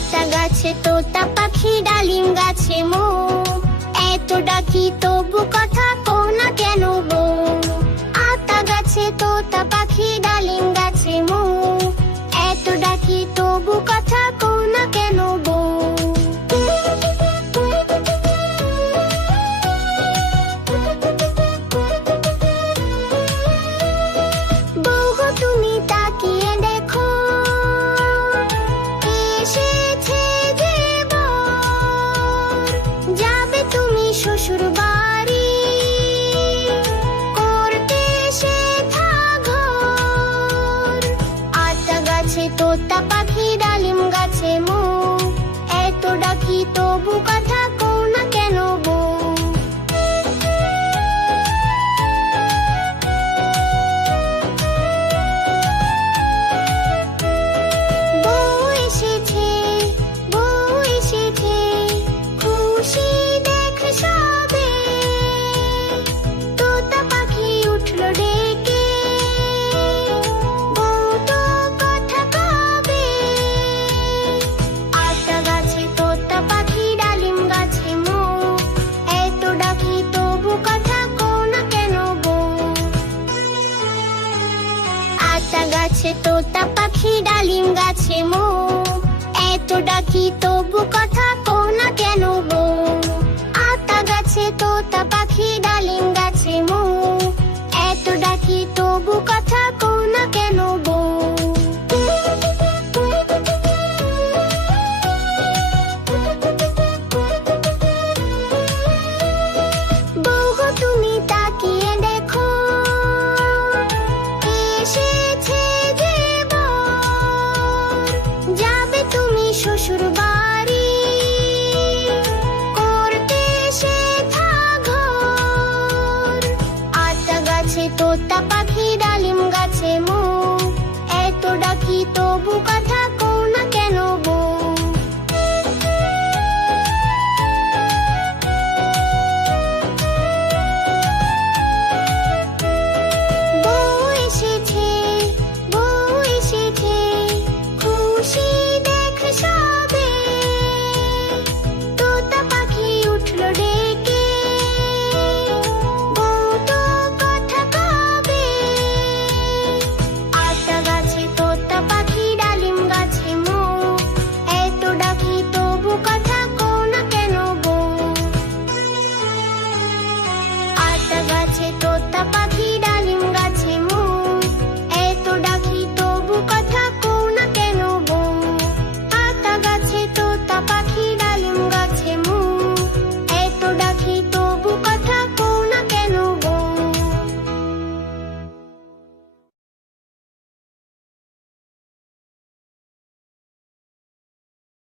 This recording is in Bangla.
আতা গাছে তোতা পাখি ডালিম গাছে মো, এত ডাকি তবু কথা কও না কেন বউ। আতা গাছে তোতা পাখি ডালিম গাছে মো, এত ডাকি তবু কথা কও না কেন বউ। বউ গো তুমি তাকিয়ে দেখো, এসেছে যে বর। যাবে তুমি শ্বশুর বাড়ি, করতে শেখা ঘর। আতা গাছে তোতা পাখি ডালিম গাছে মো, এত ডাকি তবু কথা কও না কেন বউ। বউ এসেছে, বউ এসেছে, খুশি দেখ সবে। তোতা পাখি উঠল ডেকে, বউ তো কথা কবে। আতা গাছে তোতা পাখি ডালিম গাছে মো, এত ডাকি তবু কথা কও না কেন বউ। আতা গাছে তোতা পাখি ডালিম গাছে মো, এত ডাকি তবু কথা